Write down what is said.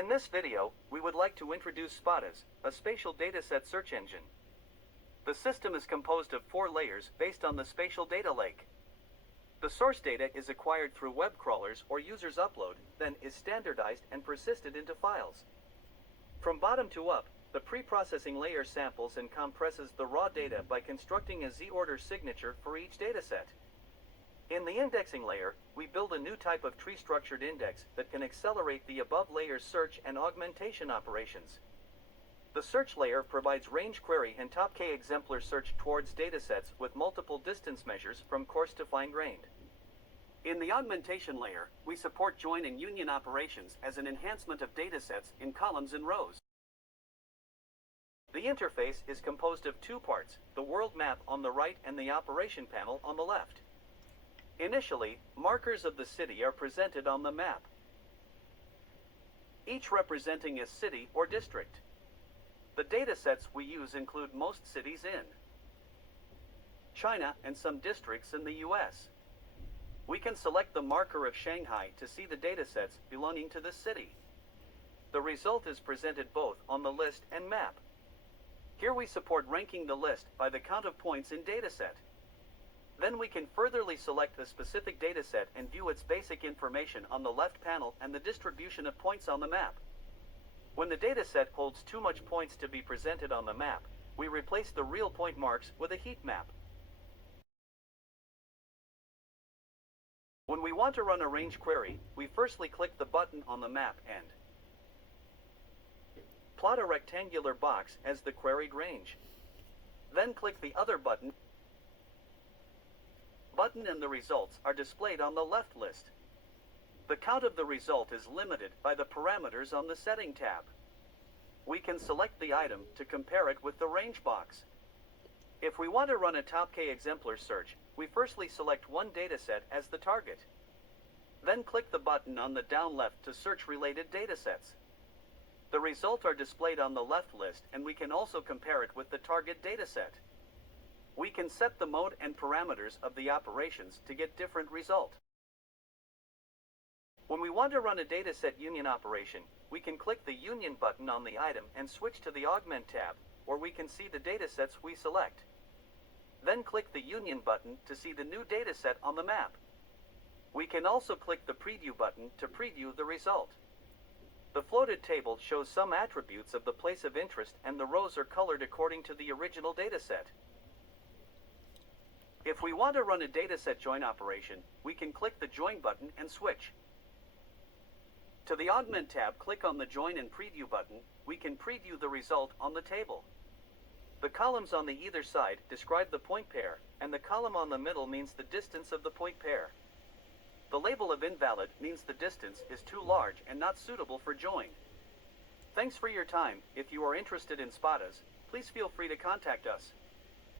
In this video, we would like to introduce Spadas, a spatial dataset search engine. The system is composed of 4 layers based on the spatial data lake. The source data is acquired through web crawlers or users upload, then is standardized and persisted into files. From bottom to up, the pre-processing layer samples and compresses the raw data by constructing a Z-order signature for each dataset. In the indexing layer, we build a new type of tree-structured index that can accelerate the above layer's search and augmentation operations. The search layer provides range query and top K exemplar search towards datasets with multiple distance measures from coarse to fine-grained. In the augmentation layer, we support join and union operations as an enhancement of datasets in columns and rows. The interface is composed of 2 parts, the world map on the right and the operation panel on the left. Initially, markers of the city are presented on the map, each representing a city or district. The datasets we use include most cities in China and some districts in the US. We can select the marker of Shanghai to see the datasets belonging to this city. The result is presented both on the list and map. Here we support ranking the list by the count of points in dataset. Then we can furtherly select a specific dataset and view its basic information on the left panel and the distribution of points on the map. When the dataset holds too much points to be presented on the map, we replace the real point marks with a heat map. When we want to run a range query, we firstly click the button on the map and plot a rectangular box as the queried range. Then click the other button and the results are displayed on the left list. The count of the result is limited by the parameters on the Setting tab. We can select the item to compare it with the range box. If we want to run a top K exemplar search, we firstly select one dataset as the target. Then click the button on the down left to search related datasets. The results are displayed on the left list and we can also compare it with the target dataset. We can set the mode and parameters of the operations to get different results. When we want to run a dataset union operation, we can click the Union button on the item and switch to the Augment tab, or we can see the datasets we select. Then click the Union button to see the new dataset on the map. We can also click the Preview button to preview the result. The floated table shows some attributes of the place of interest and the rows are colored according to the original dataset. If we want to run a dataset join operation, we can click the Join button and switch. To the Augment tab, click on the Join and Preview button. We can preview the result on the table. The columns on the either side describe the point pair, and the column on the middle means the distance of the point pair. The label of invalid means the distance is too large and not suitable for join. Thanks for your time. If you are interested in Spadas, please feel free to contact us.